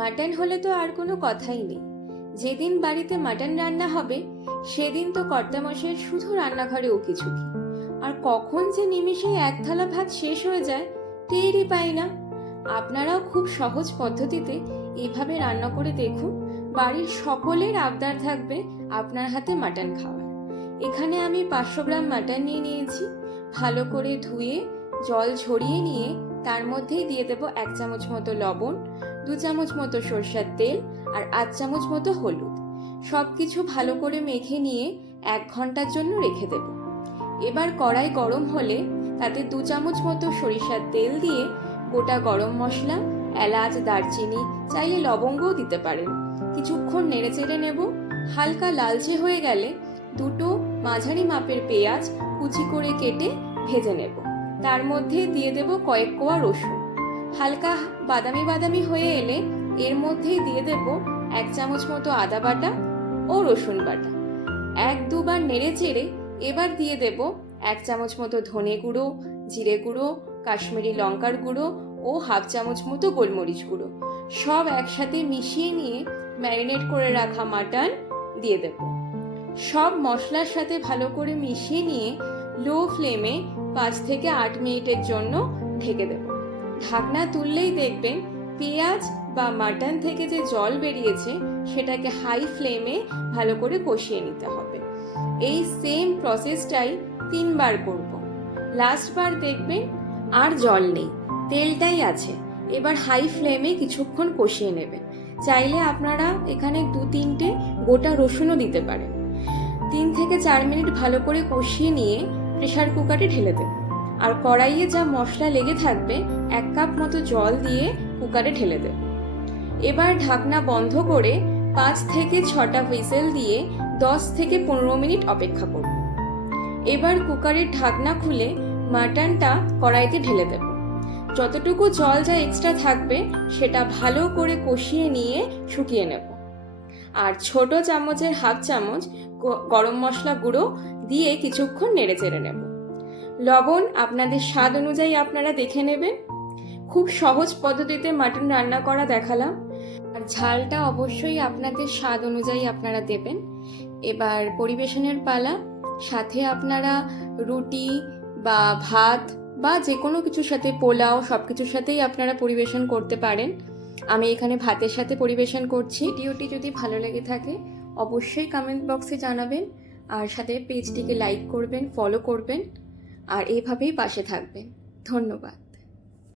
Mutton হলে তো আর কোনো কথাই নেই। যেদিন বাড়িতে মাটন রান্না হবে সেদিন তো কর্তামশাইয়ের শুধু রান্নাঘরে উকিঝুঁকি। আর কখন যে নিমেষেই এক থালা ভাত শেষ হয়ে যায় টেরই পাই না। আপনারাও খুব সহজ পদ্ধতিতে এইভাবে রান্না করে দেখুন, বাড়ির সকলের আবদার থাকবে আপনার হাতে মাটন খাওয়ার। এখানে আমি 500 গ্রাম মাটন নিয়েছি। ভালো করে ধুয়ে জল ঝরিয়ে নিয়ে তার মধ্যেই দিয়ে দেব 1 চামচ মতো লবণ, 2 চামচ মতো সরষের তেল আর 8 চামচ মতো হলুদ। সবকিছু ভালো করে মেখে নিয়ে 1 ঘন্টার জন্য রেখে দেব। এবার কড়াই গরম হলে তাতে 2 চামচ মতো সরিষার তেল দিয়ে গোটা গরম মশলা, এলাচ, দারচিনি, চাইলে লবঙ্গও দিতে পারেন, কিছুক্ষণ নেড়েচেড়ে নেব। হালকা লালচে হয়ে গেলে দুটো মাঝারি মাপের পেঁয়াজ কুচি করে কেটে ভেজে নেব। তার মধ্যে দিয়ে দেব কয়েক কোয়া রসুন। হালকা বাদামি বাদামি হয়ে এলে এর মধ্যেই দিয়ে দেব 1 চামচ মতো আদা বাটা ও রসুন বাটা। 1-2 বার নেড়ে চেড়ে এবার দিয়ে দেব 1 চামচ মতো ধনে গুঁড়ো, জিরে গুঁড়ো, কাশ্মীরি লঙ্কার গুঁড়ো ও 1/2 চামচ মতো গোলমরিচ গুঁড়ো। সব একসাথে মিশিয়ে নিয়ে ম্যারিনেট করে রাখা মাটন দিয়ে দেব। সব মশলার সাথে ভালো করে মিশিয়ে নিয়ে লো ফ্লেমে 5 থেকে 8 মিনিটের জন্য ঢেকে দেব। ঢাকনা তুললেই দেখবেন পেঁয়াজ বা মাটন থেকে যে জল বেরিয়েছে সেটাকে হাই ফ্লেমে ভালো করে কষিয়ে নিতে হবে। এই সেম প্রসেসটাই 3 বার করব। লাস্ট বার দেখবেন আর জল নেই, তেলটাই আছে। এবার হাই ফ্লেমে কিছুক্ষণ কষিয়ে নেবেন। চাইলে আপনারা এখানে 2-3টে গোটা রসুনও দিতে পারেন। 3 থেকে 4 মিনিট ভালো করে কষিয়ে নিয়ে প্রেসার কুকারে ঢেলে দেব। আর কড়াইয়ে যা মশলা লেগে থাকবে 1 কাপ মতো জল দিয়ে কুকারে ঢেলে দেব। এবার ঢাকনা বন্ধ করে 5 থেকে 6টা হুইসেল দিয়ে 10 থেকে 15 মিনিট অপেক্ষা করব। এবার কুকারের ঢাকনা খুলে মাটনটা কড়াইতে ঢেলে দেব। যতটুকু জল যা এক্সট্রা থাকবে সেটা ভালো করে কষিয়ে নিয়ে শুকিয়ে নেব। আর ছোট চামচের 1/2 চামচ গরম মশলা গুঁড়ো দিয়ে কিছুক্ষণ নেড়ে চেড়ে নেব। লবণ আপনাদের স্বাদ অনুযায়ী আপনারা দেখে নেবেন। খুব সহজ পদ্ধতিতে মাটন রান্না করা দেখালাম, আর ঝালটা অবশ্যই আপনাদের স্বাদ অনুযায়ী আপনারা দেবেন। এবার পরিবেশনের পালা। সাথে আপনারা রুটি বা ভাত বা যে কোনো কিছুর সাথে, পোলাও, সব কিছুর সাথেই আপনারা পরিবেশন করতে পারেন। আমি এখানে ভাতের সাথে পরিবেশন করছি। ভিডিওটি যদি ভালো লেগে থাকে অবশ্যই কমেন্ট বক্সে জানাবেন, আর সাথে পেজটিকে লাইক করবেন, ফলো করবেন, আর এইভাবেই পাশে থাকবেন। ধন্যবাদ।